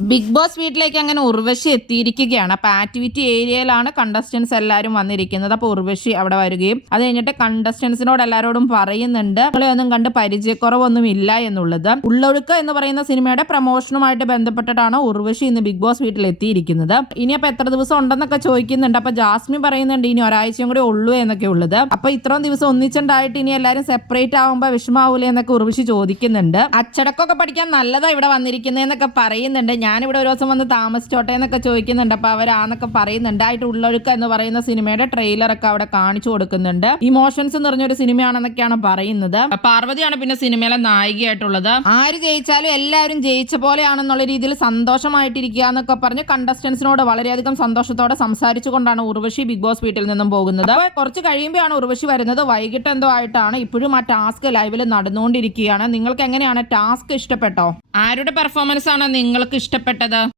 Big boss വീട്ടിലേക്ക് അങ്ങനെ ഉർവശി എത്തിയിരിക്കുകയാണ്. അപ്പോൾ ആക്ടിവിറ്റി ഏരിയയിലാണ് കണ്ടസ്റ്റൻസ് എല്ലാവരും വന്നിരിക്കുന്നത്. അപ്പോൾ ഉർവശി അവിടെ വരികയും അത് കഴിഞ്ഞിട്ട് കണ്ടസ്റ്റൻസിനോട് എല്ലാവരോടും പറയുന്നുണ്ട് ഒന്നും കണ്ട് പരിചയക്കുറവൊന്നും ഇല്ല എന്നുള്ളത്. ഉള്ളൊഴുക്ക് എന്ന് പറയുന്ന സിനിമയുടെ പ്രൊമോഷനുമായിട്ട് ബന്ധപ്പെട്ടിട്ടാണ് ഉർവശി ഇന്ന് ബിഗ് ബോസ് വീട്ടിൽ എത്തിയിരിക്കുന്നത്. ഇനിയപ്പോൾ എത്ര ദിവസം ഉണ്ടെന്നൊക്കെ ചോദിക്കുന്നുണ്ട്. അപ്പോൾ ജാസ്മിൻ പറയുന്നുണ്ട് ഇനി ഒരാഴ്ചയും കൂടി ഉള്ളൂ എന്നൊക്കെ ഉള്ളത്. അപ്പോൾ ഇത്രയും ദിവസം ഒന്നിച്ചുണ്ടായിട്ട് ഇനി എല്ലാവരും സെപ്പറേറ്റ് ആവുമ്പോൾ വിഷമാവൂലേ എന്നൊക്കെ ഉർവശി ചോദിക്കുന്നുണ്ട്. അച്ചടക്കമൊക്കെ പഠിക്കാൻ നല്ലതാ ഇവിടെ വന്നിരിക്കുന്നതെന്നൊക്കെ പറയുന്നുണ്ട്. ഞാനിവിടെ ഒരു ദിവസം വന്ന് താമസിച്ചോട്ടെ എന്നൊക്കെ ചോദിക്കുന്നുണ്ട്. അപ്പോൾ അവരാന്നൊക്കെ പറയുന്നുണ്ട്. ആയിട്ട് ഉള്ളൊഴുക്ക എന്ന് പറയുന്ന സിനിമയുടെ ട്രെയിലറൊക്കെ അവിടെ കാണിച്ചു കൊടുക്കുന്നുണ്ട്. ഇമോഷൻസ് നിറഞ്ഞൊരു സിനിമയാണെന്നൊക്കെയാണ് പറയുന്നത്. പാർവതിയാണ് പിന്നെ സിനിമയിലെ നായികയായിട്ടുള്ളത്. ആര് ജയിച്ചാലും എല്ലാവരും ജയിച്ച പോലെയാണെന്നുള്ള രീതിയിൽ സന്തോഷമായിട്ടിരിക്കുക എന്നൊക്കെ പറഞ്ഞ് കണ്ടസ്റ്റൻസിനോട് വളരെയധികം സന്തോഷത്തോടെ സംസാരിച്ചുകൊണ്ടാണ് ഉർവശി ബിഗ് ബോസ് വീട്ടിൽ നിന്നും പോകുന്നത്. കുറച്ച് കഴിയുമ്പോഴാണ് ഉർവശി വരുന്നത്. വൈകിട്ട് എന്തോ ആയിട്ടാണ്. ഇപ്പോഴും ആ ടാസ്ക് ലൈവിൽ നടന്നുകൊണ്ടിരിക്കുകയാണ്. നിങ്ങൾക്ക് എങ്ങനെയാണ് ടാസ്ക് ഇഷ്ടപ്പെട്ടോ? ആരുടെ പെർഫോമൻസ് ആണ് നിങ്ങൾക്ക് ഇഷ്ടപ്പെട്ടത്?